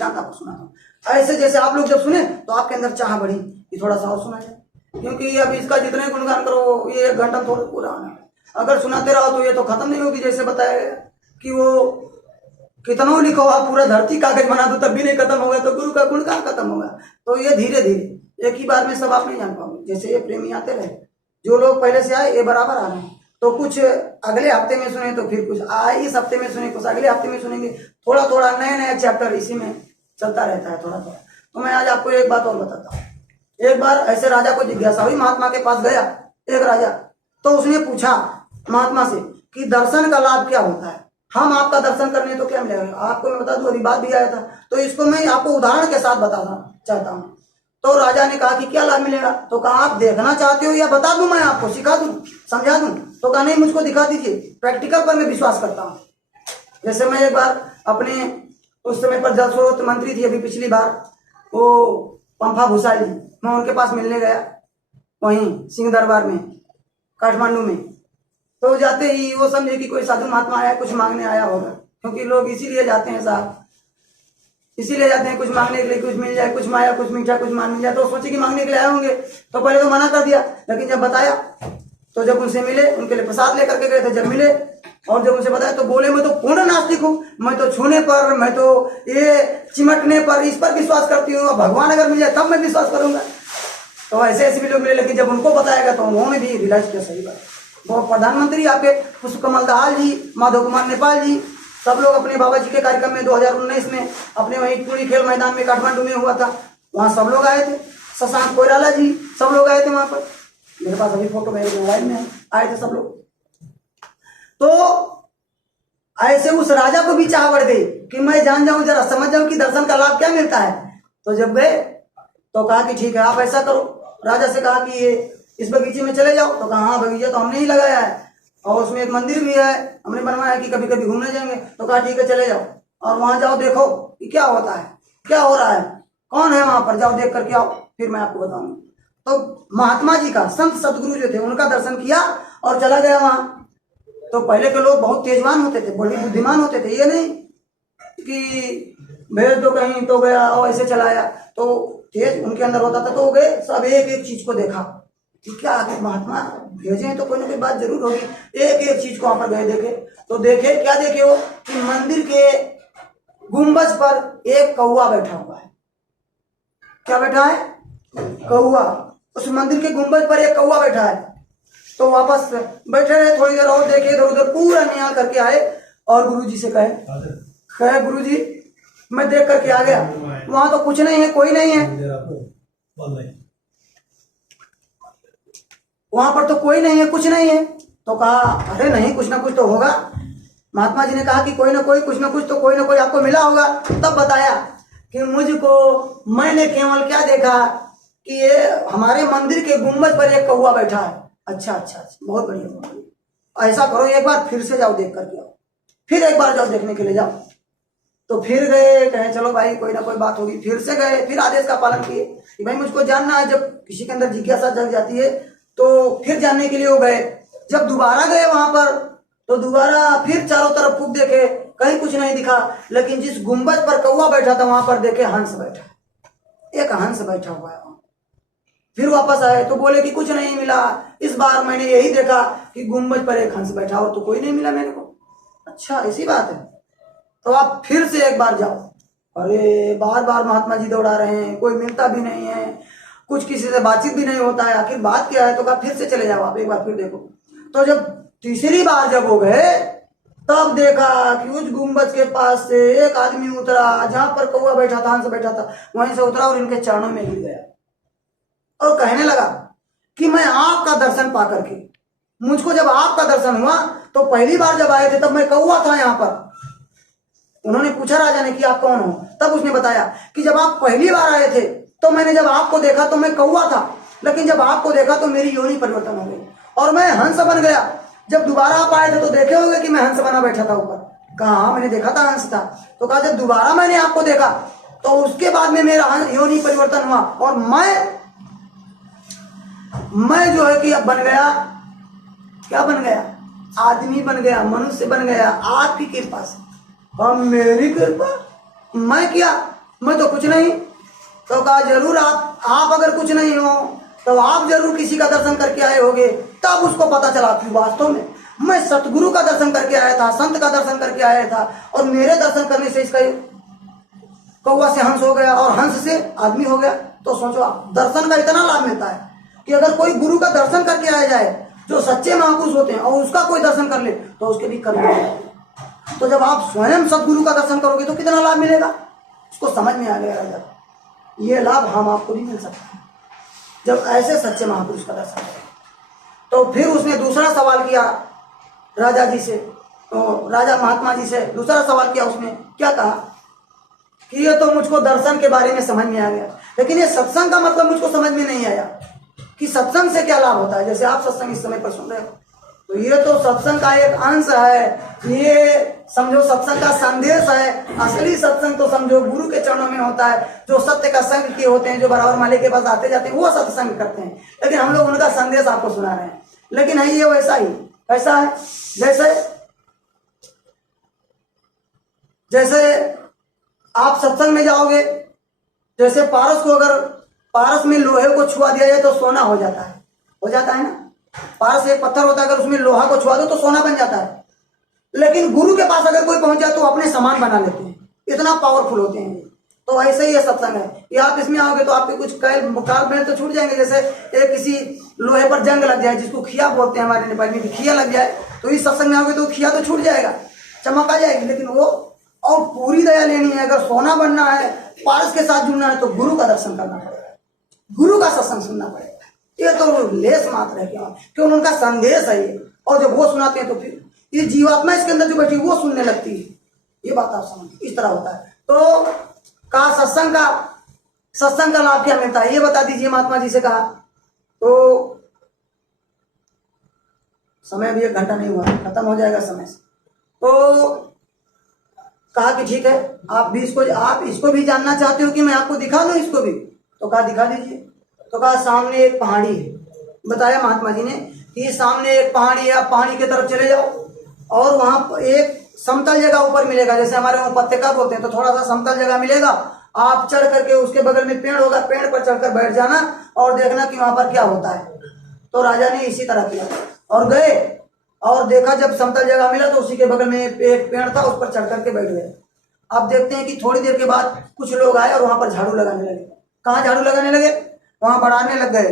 दृष्टांत आपको सुनाता हूँ। ऐसे जैसे आप लोग जब सुने तो आपके अंदर चाह बढ़ी कि थोड़ा सा और सुना जाए, क्योंकि अब इसका जितने गुणगान करो ये 1 घंटा थोड़ा पूरा होना है। अगर सुनाते रहो तो ये तो खत्म नहीं होगी। जैसे बताया गया कि वो कितना लिखो आप पूरा धरती कागज बना दो तब भी नहीं खत्म होगा, तो गुरु का गुणगान खत्म होगा। तो ये धीरे धीरे एक ही बार में सब आप नहीं जान पाओगे। जैसे ये प्रेमी आते रहे, जो लोग पहले से आए ये बराबर आ रहे हैं, तो कुछ अगले हफ्ते में सुने तो फिर कुछ आए इस हफ्ते में सुने, कुछ अगले हफ्ते में सुनेंगे, थोड़ा थोड़ा नया नया चैप्टर इसी में चलता रहता है थोड़ा थोड़ा। तो मैं आज आपको एक बात और बताता हूँ। एक बार ऐसे राजा को जिज्ञासा हुई, महात्मा के पास गया एक राजा, तो उसने पूछा महात्मा से कि दर्शन का लाभ क्या होता है, हम आपका दर्शन करने तो क्या मिलेगा। आपको मैं बता दूं, अभी बात भी आया था, तो इसको मैं आपको उदाहरण के साथ बताना चाहता हूँ। तो राजा ने कहा कि क्या लाभ मिलेगा, तो कहा आप देखना चाहते हो या बता दूं, मैं आपको सिखा दूं, समझा दूं। तो कहा नहीं, मुझको दिखा दीजिए, प्रैक्टिकल पर मैं विश्वास करता हूँ। जैसे मैं एक बार अपने उस समय पर जल स्रोत मंत्री थी अभी पिछली बार, वो पंफा भूषाल जी, मैं उनके पास मिलने गया वहीं सिंह दरबार में काठमांडू में। तो जाते ही वो समझे कि कोई साधु महात्मा आया, कुछ मांगने आया होगा, क्योंकि लोग इसीलिए जाते हैं साहब, इसीलिए जाते हैं कुछ मांगने के लिए, कुछ मिल जाए, कुछ माया, कुछ मीठा, कुछ मान मिल जाए। तो सोचे कि मांगने के लिए आए होंगे, तो पहले तो मना कर दिया, लेकिन जब बताया तो जब उनसे मिले, उनके लिए प्रसाद लेकर के गए थे, जब मिले और जब उनसे बताया तो बोले मैं तो पूर्ण नास्तिक हूँ, मैं तो छूने पर, मैं तो ये चिमटने पर, इस पर विश्वास करती हूँ, भगवान अगर मिल जाए तब मैं विश्वास करूंगा। तो ऐसे ऐसे भी लोग मिले, लेकिन जब उनको बताएगा तो उन्होंने भी रियलाइज किया सही बात। वो प्रधानमंत्री आपके पुष्पकमल दाहाल जी, माधव कुमार नेपाल जी, सब लोग अपने बाबा जी के कार्यक्रम में 2019 में अपने वहीं पूरी खेल मैदान में काठमांडू में हुआ था, वहां सब लोग आए थे। शशांक कोइराला जी सब लोग आए थे वहां पर, मेरे पास अभी फोटो मेरे मोबाइल में आए थे सब लोग। तो ऐसे उस राजा को भी चाह बढ़ गई कि मैं जान जाऊं, जरा समझ जाऊं कि दर्शन का लाभ क्या मिलता है। तो जब गए तो कहा कि ठीक है आप ऐसा करो, राजा से कहा कि ये इस बगीचे में चले जाओ। तो कहा हाँ बगीचा तो हमने ही लगाया है और उसमें एक मंदिर भी है, हमने बनवाया है कि कभी कभी घूमने जाएंगे। तो कहा ठीक है चले जाओ और वहां जाओ, देखो कि क्या होता है, क्या हो रहा है, कौन है वहां पर, जाओ देख करके आओ, फिर मैं आपको बताऊंगा। तो महात्मा जी का, संत सदगुरु जो थे उनका दर्शन किया और चला गया वहां। तो पहले के लोग बहुत तेजवान होते थे, बड़ी बुद्धिमान होते थे, ये नहीं कि भेज दो कहीं तो गया और ऐसे चलाया, तो तेज उनके अंदर होता था। तो वो गए, सब एक एक चीज को देखा कि क्या आखिर महात्मा भेजे तो कोई ना कोई बात जरूर होगी। एक एक चीज को वहां पर गए, देखे तो देखे क्या देखे वो कि मंदिर के गुंबज पर एक कौवा बैठा हुआ है। क्या बैठा है? कौवा। उस मंदिर के गुंबज पर एक कौवा बैठा है। तो वापस बैठे रहे, थोड़ी देर और देखे, इधर उधर पूरा निहाल करके आए और गुरुजी से कहे गुरुजी मैं देख करके आ गया, वहां तो कुछ नहीं है, कोई नहीं है, वहां पर तो कोई नहीं है, कुछ नहीं है। तो कहा अरे नहीं, कुछ ना कुछ तो होगा। महात्मा जी ने कहा कि कोई ना कोई, कुछ ना कुछ तो कोई ना कोई आपको मिला होगा। तब बताया कि मुझको, मैंने केवल क्या देखा कि ये हमारे मंदिर के गुंबद पर एक कौवा बैठा है। अच्छा अच्छा अच्छा, बहुत बढ़िया। ऐसा करो एक बार फिर से जाओ देख करके आओ, फिर एक बार जाओ देखने के लिए जाओ। तो फिर गए, कहे चलो भाई कोई ना कोई बात होगी। फिर से गए, फिर आदेश का पालन किए कि भाई मुझको जानना है। जब किसी के अंदर जिज्ञासा जग जाती है तो फिर जानने के लिए वो गए। जब दोबारा गए वहां पर तो दोबारा फिर चारों तरफ खूब देखे, कहीं कुछ नहीं दिखा। लेकिन जिस गुंबद पर कौवा बैठा था वहां पर देखे हंस बैठा, एक हंस बैठा हुआ है। फिर वापस आए तो बोले कि कुछ नहीं मिला, इस बार मैंने यही देखा कि गुंबद पर एक हंस बैठा और तो कोई नहीं मिला मेरे को। अच्छा ऐसी बात है, तो आप फिर से एक बार जाओ। अरे बार बार महात्मा जी दौड़ा रहे हैं, कोई मिलता भी नहीं है, कुछ किसी से बातचीत भी नहीं होता है, आखिर बात क्या है। तो कहा फिर से चले जाओ आप, एक बार फिर देखो। तो जब तीसरी बार जब वो गए तब देखा कि उस गुंबद के पास से एक आदमी उतरा, जहां पर कौवा बैठा था, हंस बैठा था, वहीं से उतरा और इनके चरणों में गिर गया और कहने लगा कि मैं आपका दर्शन पा करके, मुझको जब आपका दर्शन हुआ तो पहली बार जब आए थे तब मैं कौवा था यहाँ पर। उन्होंने पूछा राजा ने कि आप कौन हो, तब उसने बताया कि जब आप पहली बार आए थे तो मैंने जब आपको देखा तो मैं कौवा था, लेकिन जब आपको देखा तो मेरी योनि परिवर्तन हो गई और मैं हंस बन गया। जब दोबारा आप आए थे तो देखे होंगे कि मैं हंस बना बैठा था ऊपर। कहा हाँ मैंने देखा था हंस था। तो कहा जब दोबारा मैंने आपको देखा तो उसके बाद में मेरा योनि परिवर्तन हुआ और मैं जो है कि अब बन गया, क्या बन गया? आदमी बन गया, मनुष्य बन गया, आपकी कृपा से। और मेरी कृपा, मैं क्या मैं तो कुछ नहीं। तो कहा जरूर आप अगर कुछ नहीं हो तो आप जरूर किसी का दर्शन करके आए होगे। तब उसको पता चला कि वास्तव में मैं सतगुरु का दर्शन करके आया था, संत का दर्शन करके आया था, और मेरे दर्शन करने से इसका कौवा से हंस हो गया और हंस से आदमी हो गया। तो सोचो आप, दर्शन का इतना लाभ मिलता है कि अगर कोई गुरु का दर्शन करके आया जाए, जो सच्चे महापुरुष होते हैं, और उसका कोई दर्शन कर ले तो उसके भी कर्म होगा। तो जब आप स्वयं सदगुरु का दर्शन करोगे तो कितना लाभ मिलेगा, उसको समझ में आ गया राजा, ये लाभ हम आपको नहीं मिल सकता जब ऐसे सच्चे महापुरुष का दर्शन करें। तो फिर उसने दूसरा सवाल किया राजा जी से, तो राजा महात्मा जी से दूसरा सवाल किया। उसने क्या कहा कि ये तो मुझको दर्शन के बारे में समझ में आ गया, लेकिन ये सत्संग का मतलब मुझको समझ में नहीं आया कि सत्संग से क्या लाभ होता है। जैसे आप सत्संग इस समय पर सुन रहे हो, तो ये तो सत्संग का एक अंश है, ये समझो सत्संग का संदेश है। असली सत्संग तो समझो गुरु के चरणों में होता है, जो सत्य का संग किए होते हैं, जो बराबर माले के पास आते जाते हैं, वो सत्संग करते हैं। लेकिन हम लोग उनका संदेश आपको सुना रहे हैं। लेकिन है ये वैसा ही, कैसा है, जैसे आप सत्संग में जाओगे, जैसे पारस को अगर पारस में लोहे को छुआ दिया जाए तो सोना हो जाता है ना। पारस एक पत्थर होता है, अगर उसमें लोहा को छुआ दो तो सोना बन जाता है। लेकिन गुरु के पास अगर कोई पहुंच जाए तो अपने समान बना लेते हैं, इतना पावरफुल होते हैं। तो ऐसे ही ये सत्संग है, ये आप इसमें आओगे तो आपके कुछ काल में तो छूट जाएंगे। जैसे एक किसी लोहे पर जंग लग जाए, जिसको खिया बोलते हैं हमारे नेपाल में, खिया लग जाए, तो इस सत्संग में आओगे तो खिया तो छूट जाएगा, चमक आ जाएगी। लेकिन वो और पूरी दया लेनी है, अगर सोना बनना है, पारस के साथ जुड़ना है, तो गुरु का दर्शन करना पड़ेगा, गुरु का सत्संग सुनना पड़ेगा। ये तो लेस मात्र है क्यों, उनका संदेश है ये। और जब वो सुनाते हैं तो फिर ये जीवात्मा इसके अंदर जो बैठी वो सुनने लगती है। ये बात आप समझ, इस तरह होता है। तो कहा सत्संग का लाभ क्या मिलता है, ये बता दीजिए। महात्मा जी से कहा, तो समय अभी 1 घंटा नहीं हुआ, खत्म हो जाएगा समय से। तो कहा कि ठीक है, आप इसको भी जानना चाहते हो कि मैं आपको दिखा दूं इसको भी, तो कहा दिखा दीजिए। तो कहा सामने एक पहाड़ी है, बताया महात्मा जी ने कि सामने एक पहाड़ी है, आप पहाड़ी की तरफ चले जाओ और वहां एक समतल जगह ऊपर मिलेगा, जैसे हमारे वहां उपत्यका बोलते हैं, तो थोड़ा सा समतल जगह मिलेगा। आप चढ़ करके उसके बगल में पेड़ होगा, पेड़ पर चढ़कर बैठ जाना और देखना कि वहां पर क्या होता है। तो राजा ने इसी तरह किया और गए और देखा, जब समतल जगह मिला तो उसी के बगल में एक पेड़ था, उस पर चढ़ करके बैठ गए। अब देखते हैं कि थोड़ी देर के बाद कुछ लोग आए और वहां पर झाड़ू लगाने लगे। कहाँ झाड़ू लगाने लगे, वहां बढ़ाने लग गए,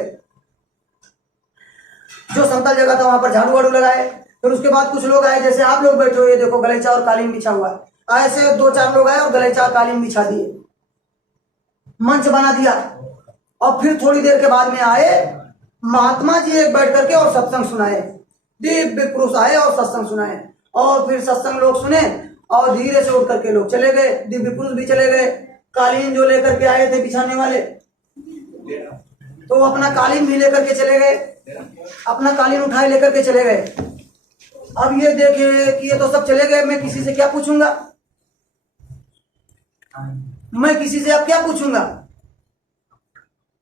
जो समतल जगह था वहां पर झाड़ू वाड़ू लगाए। फिर उसके बाद कुछ लोग आए, जैसे आप लोग बैठे हो, ये देखो गलीचा और कालीन बिछा हुआ है। ऐसे 2-4 लोग आए और गलीचा और कालीन बिछा दिए, मंच बना दिया। और फिर थोड़ी देर के बाद में आए महात्मा जी एक बैठ करके और सत्संग सुनाए। दिव्य पुरुष आए और सत्संग सुनाए, और फिर सत्संग लोग सुने और धीरे से उठ करके लोग चले गए। दिव्य पुरुष भी चले गए, कालीन जो लेकर के आए थे बिछाने वाले, तो अपना कालीन भी लेकर के चले गए, अपना कालीन उठाए लेकर के चले गए। अब ये देखे कि ये तो सब चले गए, मैं किसी से क्या पूछूंगा, मैं किसी से अब क्या पूछूंगा।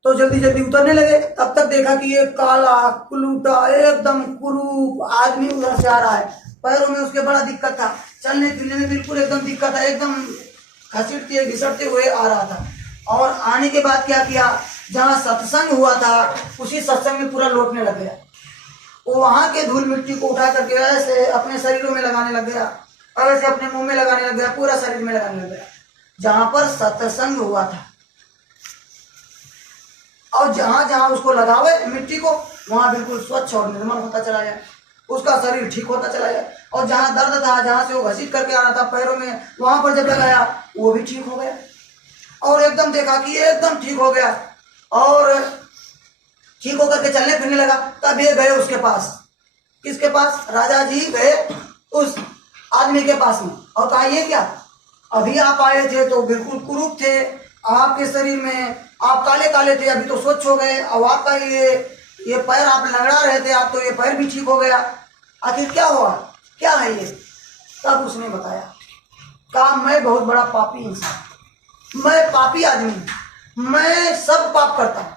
तो जल्दी जल्दी उतरने लगे। तब तक देखा कि ये काला कुलूटा एकदम कुरूप आदमी उधर से आ रहा है। पैरों में उसके बड़ा दिक्कत था, चलने फिरने में बिल्कुल एकदम दिक्कत था, एकदम घसीटते घिसटते हुए आ रहा था। और आने के बाद क्या किया, जहाँ सत्संग हुआ था उसी सत्संग में पूरा लौटने लग गया। वो वहां के धूल मिट्टी को उठा करके ऐसे अपने शरीरों में लगाने लग गया, और ऐसे अपने मुंह में लगाने लग गया, पूरा शरीर में लगाने लग गया, जहां पर सत्संग हुआ था। और जहां जहां उसको लगावे मिट्टी को, वहां बिल्कुल स्वच्छ और निर्मल होता चला जाए, उसका शरीर ठीक होता चला जाए। और जहां दर्द था, जहां से वो घसीट करके आ रहा था पैरों में, वहां पर जब लगाया वो भी ठीक हो गया। और एकदम देखा कि ये एकदम ठीक हो गया, और ठीक होकर के चलने फिरने लगा। तब ये गए उसके पास, किसके पास, राजा जी गए उस आदमी के पास में, और कहा ये क्या, अभी आप आए थे तो बिल्कुल कुरूप थे, आपके शरीर में आप काले काले थे, अभी तो स्वच्छ हो गए। और आपका ये पैर आप लंगड़ा रहे थे, आप तो ये पैर भी ठीक हो गया, आखिर क्या हुआ, क्या है ये। तब उसने बताया, कहा मैं बहुत बड़ा पापी इंसान, मैं पापी आदमी, मैं सब पाप करता हूँ,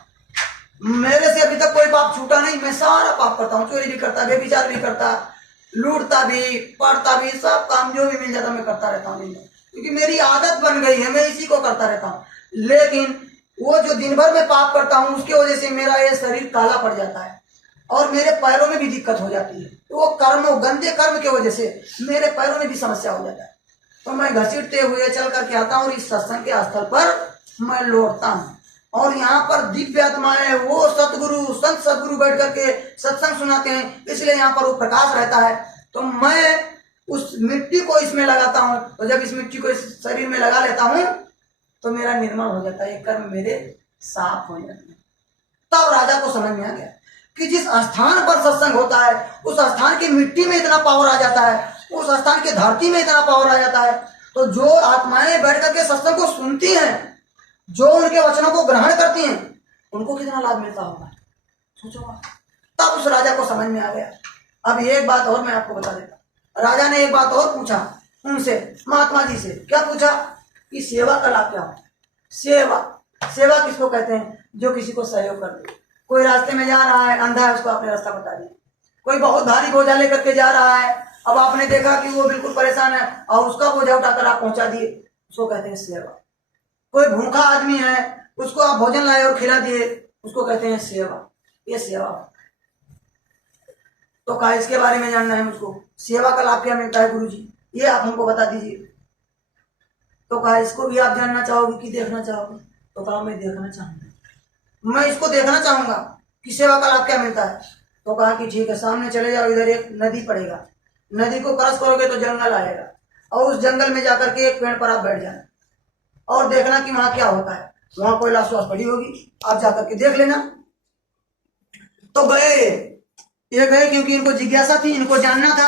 मेरे से अभी तक कोई पाप छूटा नहीं, मैं सारा पाप करता हूँ, चोरी भी करता, बेविचार भी करता, लूटता भी, पढ़ता भी, सब काम जो भी मिल जाता मैं करता रहता हूँ। क्योंकि मेरी आदत बन गई है, मैं इसी को करता रहता हूँ। लेकिन वो जो दिन भर में पाप करता हूँ उसकी वजह से मेरा ये शरीर काला पड़ जाता है और मेरे पैरों में भी दिक्कत हो जाती है। तो वो कर्म, वो गंदे कर्म की वजह से मेरे पैरों में भी समस्या हो जाता है। तो मैं घसीटते हुए चल करके आता हूँ और इस सत्संग के स्थल पर मैं लौटता हूँ और यहाँ पर दिव्य आत्माएं, वो सतगुरु, संत सतगुरु बैठ करके सत्संग सुनाते हैं, इसलिए यहाँ पर वो प्रकाश रहता है। तो मैं उस मिट्टी को इसमें लगाता हूँ, तो जब इस मिट्टी को इस शरीर में लगा लेता हूँ तो मेरा निर्मल हो जाता है, ये कर्म मेरे साफ हो जाते हैं। तब राजा को समझ में आ गया कि जिस स्थान पर सत्संग होता है उस स्थान की मिट्टी में इतना पावर आ जाता है, उस स्थान की धरती में इतना पावर आ जाता है, तो जो आत्माएं बैठ करके सत्संग को सुनती हैं, जो उनके वचनों को ग्रहण करती हैं, उनको कितना लाभ मिलता होगा, सोचो। तब उस राजा को समझ में आ गया। अब एक बात और मैं आपको बता देता। राजा ने एक बात और पूछा उनसे, महात्मा जी से। क्या पूछा? कि सेवा का लाभ क्या होता है? सेवा किसको कहते हैं? जो किसी को सहयोग कर दे। कोई रास्ते में जा रहा है, अंधा है, उसको आपने रास्ता बता दिया। कोई बहुत भारी बोझा लेकर के जा रहा है, अब आपने देखा कि वो बिल्कुल परेशान है और उसका बोझा उठाकर आप पहुंचा दिए, उसको कहते हैं सेवा। कोई भूखा आदमी है, उसको आप भोजन लाए और खिला दिए, उसको कहते हैं सेवा। ये सेवा। तो कहा इसके बारे में जानना है मुझको, सेवा का लाभ क्या मिलता है गुरुजी, ये आप हमको बता दीजिए। तो कहा इसको भी आप जानना चाहोगे कि देखना चाहोगे? तो कहा मैं देखना चाहूंगा, मैं इसको देखना चाहूंगा कि सेवा का लाभ क्या मिलता है। तो कहा कि ठीक है, सामने चले जाओ, इधर एक नदी पड़ेगा, नदी को क्रॉस करोगे तो जंगल आएगा और उस जंगल में जाकर के एक पेड़ पर आप बैठ जाना और देखना कि वहां क्या होता है। वहां कोई लाश वाश पड़ी होगी, आप जाकर के देख लेना। तो गए ये गए, क्योंकि इनको जिज्ञासा थी, इनको जानना था।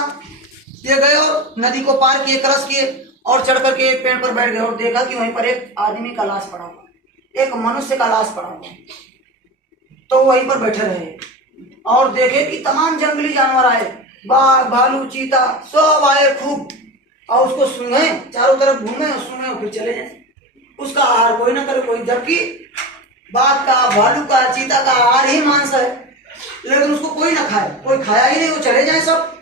ये गए और नदी को पार किए, क्रॉस किए और चढ़ करके एक पेड़ पर बैठ गए और देखा कि वहीं पर एक आदमी का लाश पड़ा हुआ, एक मनुष्य का लाश पड़ा हुआ। तो वहीं पर बैठे रहे और देखे कि तमाम जंगली जानवर आए, बाघ, भालू, चीता सब आए खूब, और उसको सूंघे, चारों तरफ घूमे और सूंघे और फिर चले जाए। उसका आहार कोई ना करे कोई, जबकि बाघ का, भालू का, चीता का आहार ही मांस है, लेकिन उसको कोई ना खाए, कोई खाया ही नहीं, वो चले जाए सब।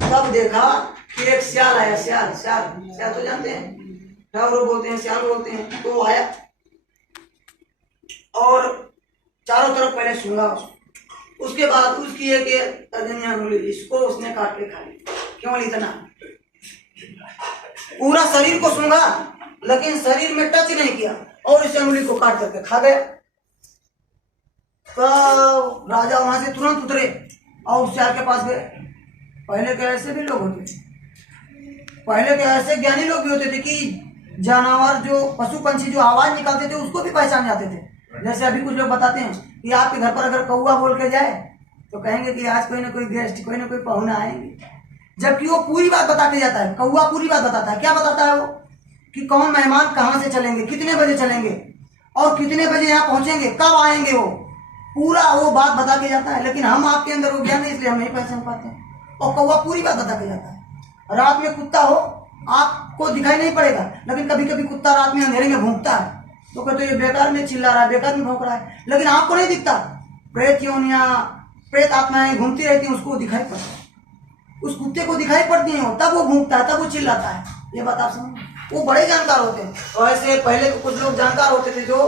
तब देखा कि एक सियाल आया, सियाल तो जानते हैं, ठाकुर बोलते हैं, सियाल बोलते हैं। तो वो आया और चारों तरफ पहले सूंघा, उसके बाद उसकी एक तर्जनी उंगली, इसको उसने काट के खा ली। क्यों इतना? पूरा शरीर को सूंघा लेकिन शरीर में टच नहीं किया और इस उंगली को काट करके खा गया। तो राजा वहां से तुरंत उतरे और उस सियाल के पास गए। पहले के ऐसे भी लोग होते थे, पहले के ऐसे ज्ञानी लोग भी होते थे कि जानवर, जो पशु पंछी जो आवाज निकालते थे उसको भी पहचान जाते थे। जैसे अभी कुछ लोग बताते हैं कि आपके घर पर अगर कौवा बोल के जाए तो कहेंगे कि आज कोई ना कोई गेस्ट, कोई ना कोई पहुना आएंगे, जबकि वो पूरी बात बताते जाता है। कौवा पूरी बात बताता है। क्या बताता है वो? कि कौन मेहमान कहाँ से चलेंगे, कितने बजे चलेंगे और कितने बजे यहाँ पहुंचेंगे, कब आएंगे, वो पूरा वो बात बता के जाता है। लेकिन हम आपके अंदर वो ज्ञान है, इसलिए हम नहीं पहचान पाते हैं। और कौवा पूरी बात बता के जाता है। रात में कुत्ता हो, आपको दिखाई नहीं पड़ेगा, लेकिन कभी कभी कुत्ता रात में अंधेरे में भौंकता है तो कहते ये बेकार में चिल्ला रहा है, बेकार में भौंक रहा है, लेकिन आपको नहीं दिखता। प्रेत योनिया, प्रेत आत्माएं घूमती रहती हैं, उसको दिखाई पड़ता है, उस कुत्ते को दिखाई पड़ती है, तब वो भूखता है, तब वो चिल्लाता है। ये बात आप समझ, वो बड़े जानकार होते हैं। तो ऐसे पहले कुछ लोग जानकार होते थे जो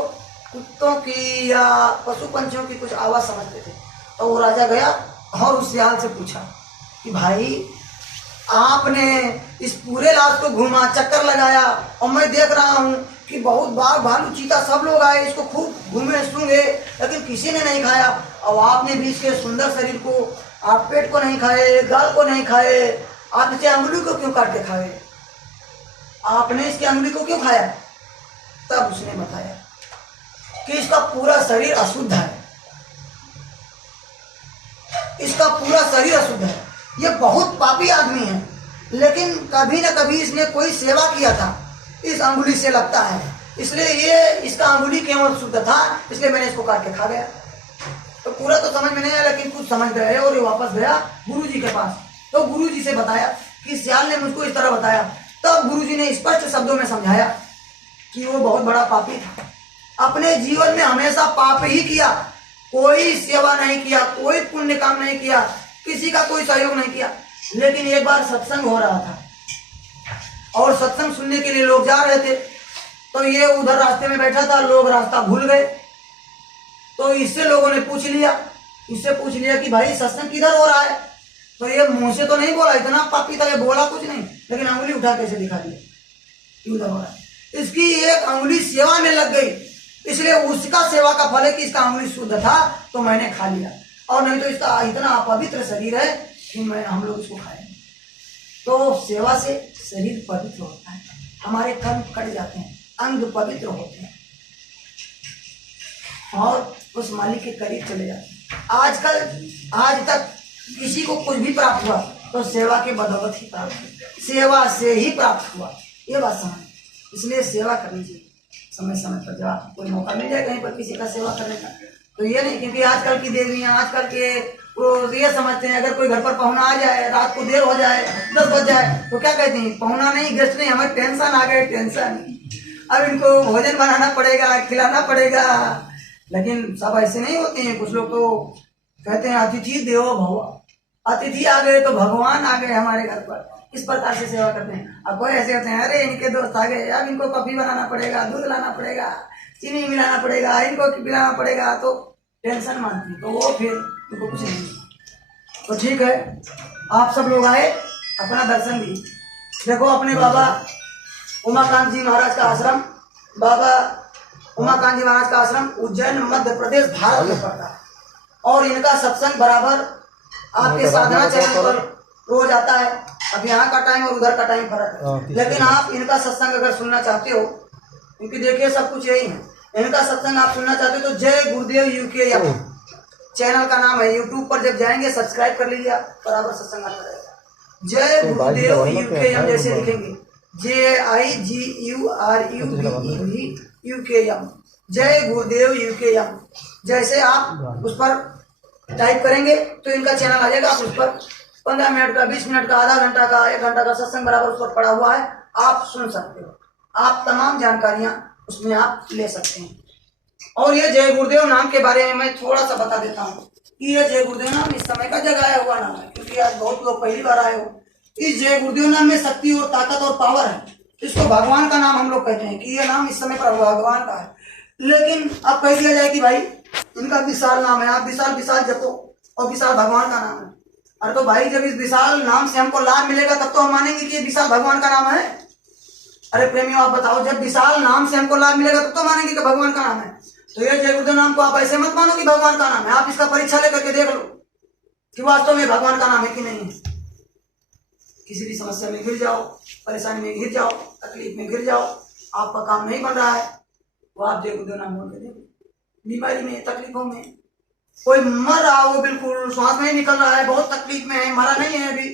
कुत्तों की या पशु पंछियों की कुछ आवाज समझते थे। तो वो राजा गया और उस सियाल से पूछा कि भाई आपने इस पूरे लाश को घूमा, चक्कर लगाया और मैं देख रहा हूँ कि बहुत बाघ, भालू, चीता सब लोग आए, इसको खूब घूमे सूंघे, लेकिन किसी ने नहीं खाया, और आपने भी इसके सुंदर शरीर को, आप पेट को नहीं खाए, गाल को नहीं खाए, आप इसे अंगुली को क्यों काट के खाए? आपने इसकी अंगुली को क्यों खाया? तब उसने बताया कि इसका पूरा शरीर अशुद्ध है, इसका पूरा शरीर अशुद्ध है, ये बहुत पापी आदमी है, लेकिन कभी न कभी इसने कोई सेवा किया था, इस अंगुली से लगता है, इसलिए ये इसका अंगुली केवल शुद्ध था, इसलिए मैंने इसको काट के खा गया। तो पूरा तो समझ में नहीं आया, लेकिन कुछ समझ गए और ये वापस गया गुरुजी के पास। तो गुरुजी से बताया कि सियाल ने मुझको इस तरह बताया। तब गुरुजी ने स्पष्ट शब्दों में समझाया कि वो बहुत बड़ा पापी था, अपने जीवन में हमेशा पाप ही किया, कोई सेवा नहीं किया, कोई पुण्य काम नहीं किया, किसी का कोई सहयोग नहीं किया। लेकिन एक बार सत्संग हो रहा था और सत्संग सुनने के लिए लोग जा रहे थे। तो ये उधर रास्ते में बैठा था, लोग रास्ता भूल गए। तो इससे लोगों ने पूछ लिया, इससे पूछ लिया कि भाई सत्संग किधर हो रहा है। तो ये मुंह से तो नहीं बोला, इतना पापी था, ये बोला कुछ नहीं, लेकिन अंगुली उठा कैसे दिखा दिया कि उधर हो रहा है। इसकी एक अंगुली सेवा में लग गई, इसलिए उसका सेवा का फल है कि इसका अंगुली शुद्ध था तो मैंने खा लिया, और नहीं तो इसका इतना अपवित्र शरीर है कि हम लोग इसको खाएंगे। तो सेवा से शरीर पवित्र होता है, हमारे कर्म कट जाते हैं, अंग पवित्र होते हैं और उस मालिक के करीब चले जाते हैं। आजकल आज तक किसी को कुछ भी प्राप्त हुआ तो सेवा के बदौलत ही प्राप्त हुआ, सेवा से ही प्राप्त हुआ, ये बात समझ। इसलिए सेवा करनी चाहिए समय समय पर। जब आपको कोई मौका मिल जाए कहीं पर किसी का सेवा करने का, तो ये नहीं, क्योंकि आजकल की देवियाँ, आजकल के वो ये समझते हैं अगर कोई घर पर पहुना आ जाए, रात को देर हो जाए, 10 बज जाए, तो क्या कहते हैं, पहुना नहीं, गेस्ट नहीं, हमें टेंशन आ गए, टेंशन, अब इनको भोजन बनाना पड़ेगा, खिलाना पड़ेगा। लेकिन सब ऐसे नहीं होते हैं। कुछ लोग तो कहते हैं अतिथि देवो भव, अतिथि आ गए तो भगवान आ गए हमारे घर पर, इस प्रकार से सेवा करते हैं। अब कोई ऐसे होते हैं, अरे इनके दोस्त आ गए, अब इनको कॉफी बनाना पड़ेगा, दूध लाना पड़ेगा, चीनी मिलाना पड़ेगा, इनको पिलाना पड़ेगा, तो टेंशन मानती है, तो वो फिर उनको कुछ नहीं। तो ठीक है, आप सब लोग आए, अपना दर्शन दी। देखो अपने बाबा उमाकांत जी महाराज का आश्रम, बाबा उमाकांत जी महाराज का आश्रम उज्जैन मध्य प्रदेश भारत में पड़ता है, और इनका सत्संग बराबर आपके साधना चैनल पर रोज आता है। अब यहाँ का टाइम और उधर का टाइम फर्क है, लेकिन आप इनका सत्संग अगर सुनना चाहते हो, क्योंकि देखिए सब कुछ यही है, इनका सत्संग आप सुनना चाहते हो तो जय गुरुदेव यूके चैनल का नाम है। यूट्यूब पर जब जाएंगे सब्सक्राइब कर लीजिए, आप बराबर सत्संग आता रहेगा। जय गुरुदेव यूके जैसे लिखेंगे, JIGURUDEV जय गुरुदेव यूके, जैसे आप उस पर टाइप करेंगे तो इनका चैनल आ जाएगा। आप उस पर 15 मिनट का, 20 मिनट का, आधा घंटा का, 1 घंटा का सत्संग बराबर उस पर पड़ा हुआ है, आप सुन सकते हो। आप तमाम जानकारियां उसमें आप ले सकते हैं। और ये जय गुरुदेव नाम के बारे में मैं थोड़ा सा बता देता हूँ कि ये जय गुरुदेव नाम इस समय का जगाया हुआ नाम है, क्योंकि आज बहुत लोग पहली बार आए हो। इस जय गुरुदेव नाम में शक्ति और ताकत और पावर है। इसको भगवान का नाम हम लोग कहते हैं कि ये नाम इस समय पर भगवान का है। लेकिन अब कह दिया जाए कि भाई इनका विशाल नाम है, आप विशाल विशाल जपो, और विशाल भगवान का नाम है। अरे तो भाई जब इस विशाल नाम से हमको लाभ मिलेगा तब तो हम मानेंगे कि ये विशाल भगवान का नाम है। अरे प्रेमियों आप बताओ, जब विशाल नाम से हमको लाभ मिलेगा तब तो मानेंगे कि भगवान का नाम है। तो ये जय गुरुदेव नाम को आप ऐसे मत मानो कि भगवान का नाम है। आप इसका परीक्षा लेकर के देख लो कि वास्तव में भगवान का नाम है कि नहीं है। किसी भी समस्या में गिर जाओ, परेशानी में गिर जाओ, तकलीफ में गिर जाओ, आपका काम नहीं बन रहा है, तो आप जय गुरुदेव नाम बोल के देखो। बीमारी में, तकलीफों में, कोई मर रहा हो, बिल्कुल श्वास नहीं निकल रहा है, बहुत तकलीफ में है, मरा नहीं है अभी,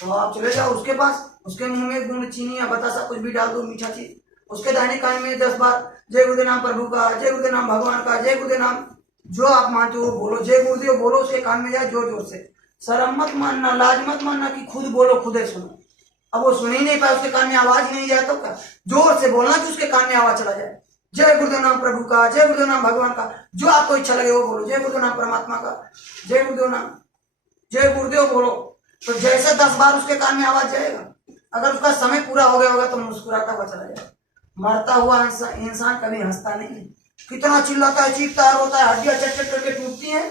तो आप चले जाओ उसके पास, उसके मुंह में गुड़, चीनी या बतासा कुछ भी डाल दो, मीठा चीज, उसके दाहिने कान में 10 बार जय गुरुदेव नाम प्रभु का, जय गुरुदेव नाम भगवान का, जय गुरुदेव नाम जो आप मानते हो बोलो, जय गुरुदेव बोलो, उसके कान में जाए जोर जोर से। शर्म मत मानना, लाज मत मानना कि खुद बोलो, खुद ही सुनो। अब वो सुन ही नहीं पाए, उसके कान में आवाज नहीं जाए तो क्या, जोर से बोलना कि उसके कान में आवाज चला जाए। जय गुरुदेव नाम प्रभु का, जय गुरुदेव नाम भगवान का, जो आपको इच्छा लगे वो बोलो। जय गुरुदेव नाम परमात्मा का, जय गुरुदेव नाम, जय गुरुदेव बोलो, तो जैसे 10 बार उसके कान में आवाज जाएगा, अगर उसका समय पूरा हो गया होगा तो मुस्कुराता हुआ चला जाएगा। मरता हुआ इंसान कभी हंसता नहीं, कितना चिल्लाता है, चीखता है, रोता है, हड्डियां चट चट करके टूटती हैं,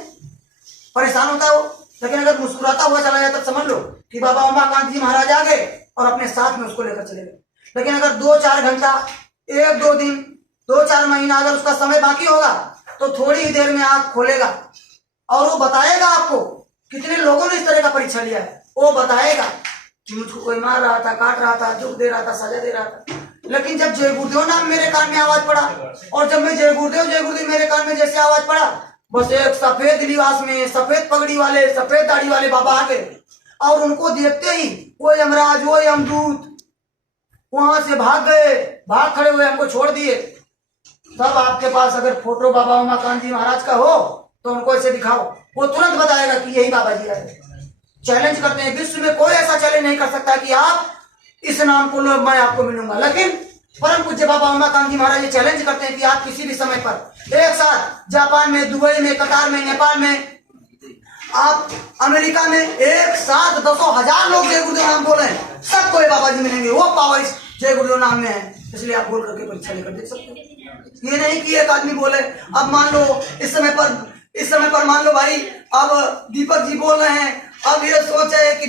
परेशान होता है वो। लेकिन अगर मुस्कुराता हुआ चला जाए तब समझ लो कि बाबा उमाकांत जी महाराज आ गए और अपने साथ में उसको लेकर चले गए। लेकिन अगर 2-4 घंटा, 1-2 दिन, 2-4 महीना अगर उसका समय बाकी होगा तो थोड़ी ही देर में आंख खोलेगा और वो बताएगा आपको कितने लोगों ने इस तरह का परीक्षा लिया है। वो बताएगा कि मुझको कोई मार रहा था, काट रहा था, दुख दे रहा था, सजा दे रहा था, लेकिन जब जय गुरुदेव नाम मेरे कान में आवाज पड़ा, और जब मैं जय गुरुदेव मेरे कान में जैसे आवाज पड़ा, बस एक सफेद लिबास में, सफेद पगड़ी वाले, सफेद दाढ़ी वाले बाबा आ गए, और उनको देखते ही वो यमराज, वो यमदूत वहां से भाग गए, भाग खड़े हुए, हमको छोड़ दिए। तब आपके पास अगर फोटो बाबा उमाकांत जी महाराज का हो तो उनको ऐसे दिखाओ, वो तुरंत बताएगा कि यही बाबा जी आए। चैलेंज करते हैं, विश्व में कोई ऐसा चैलेंज नहीं कर सकता कि आप इस नाम को लो, मैं आपको मिलूंगा। लेकिन परम पूज्य बाबा उमाकांत जी महाराज ये चैलेंज करते हैं कि आप किसी भी समय पर एक साथ जापान में, दुबई में, कतार में, नेपाल में, आप अमेरिका में एक साथ 10,000 लोग जय गुरुदेव नाम बोले, सबको ये बाबा जी मिलेंगे, वो पावर इस जय गुरुदेव नाम में है। इसलिए आप बोल करके परीक्षा लेकर देख सकते हो। ये नहीं कि एक आदमी बोले। अब मान लो इस समय पर मान लो भाई, अब दीपक जी बोल रहे हैं, अब ये सोच है कि